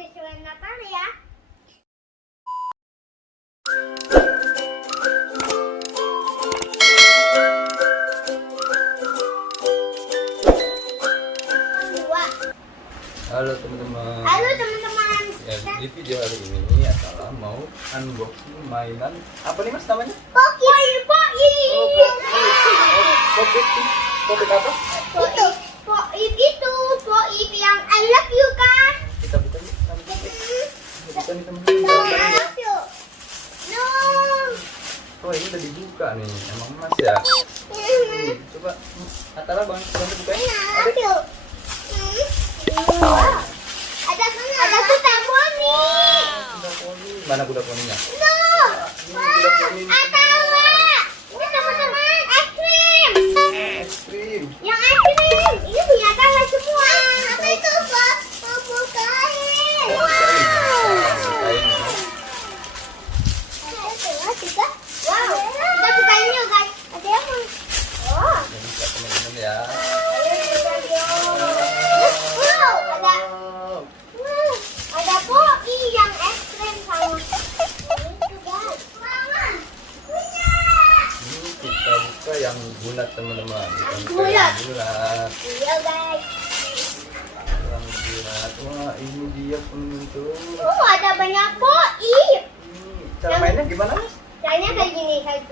kesukaan Natal ya. Halo teman-teman. Halo teman-teman. Ya, di video hari ini adalah mau unboxing mainan apa nih mas namanya? Poppy. Poppy apa? Poppy itu yang I love you kan? Kita buka yuk. Kita buka nih No, teman-teman. I love you. No. Oh ini udah dibuka nih. Emang mas ya? Coba Atala bantu buka ya. Love you. Ada kuda poni. Kuda poni. Mana kuda poninya? No. Kuda poni. Atawa. Ini teman-teman es krim. Es krim. Yang es krim. Ini punya Tala semua. Apa itu, Pak? Mau bukain. Bukain. Wow. Kita bukain yuk, guys. Ada yang mau. Oh. Ini buka teman-teman ya. Wow, ada Poppy yang es krim sama itu guys. Mama, punya. Ini kita buka yang bulat teman-teman. Kita buka Bulat. yang bulat. Iya guys. Yang bulat. Wah ini dia penunjuk. Oh, ada banyak Poppy. Cara mainnya gimana mas? Caranya kayak gini, kayak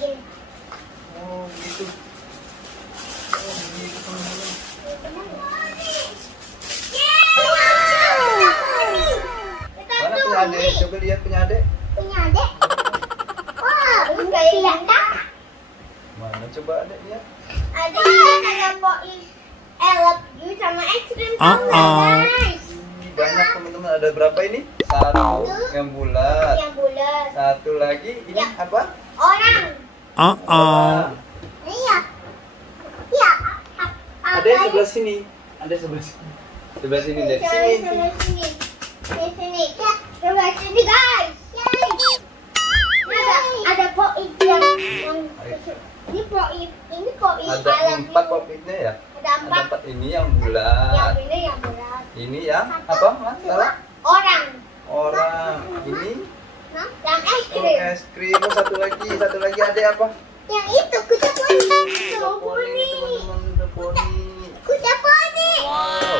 gini. Oh gitu. Oh gitu teman-teman. Mana punya adek? Coba lihat punya adek. Punya adek. Wah, ini kayak gini. Mana coba adek lihat? Ada Poppy. I love you sama es krim sama guys. Banyak teman-teman. Ada berapa ini? Satu yang bulat. Yang bulat. Satu lagi ini Ya. apa? Orang. Orang. Iya. Iya. Ada yang sebelah sini. Ada sebelah sini. Sebelah sini deh. Sini. Sebelah sini. Di sini. Ya, sebelah sini guys. Ada Poppy yang ini Poppy. Ini Poppy. Ada 4 popitnya ya. Ada 4. Ini yang Yang bulat. ini yang bulat. Ini yang apa mas? Salah? Orang. Orang. Ini Nah, yang es oh, krim. es krim. Oh, satu lagi ada apa? Yang itu kuda poni. Kuda Poni poni. teman-teman, kuda poni. Kuda poni. Wow.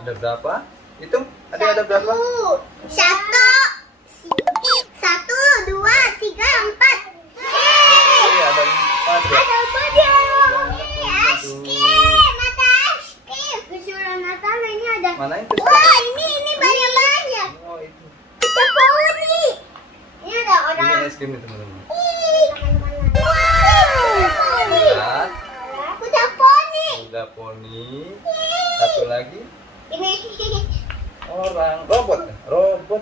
Ada berapa? Hitung. Ada berapa? Satu, dua, tiga, empat. Oke, ada 4 ya. Ada kuda. Es krim. Ada es krim. Kesuruhan Natal ini ada. Mana itu? Wah, ini banyak-banyak. Oh itu. Kuda poni. Ini ada orang. Ini es krim nih teman-teman. Wow. Bulat. Kuda poni. Kuda poni. Satu lagi Ini orang. Robot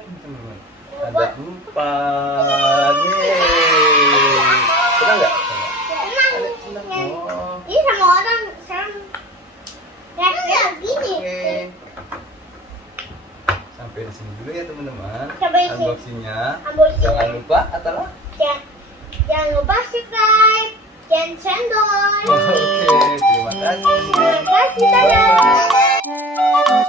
nih teman-teman. Ada 4. Yeay. Senang nggak? senang. Oh. Ini sama orang serem. Kayak gini. Oke. Sampai di sini dulu ya teman-teman. Sampai di sini. Unboxingnya. Unboxing. Jangan lupa atau Jangan lupa subscribe dan channel. Oke, terima kasih. Terima kasih, dadah.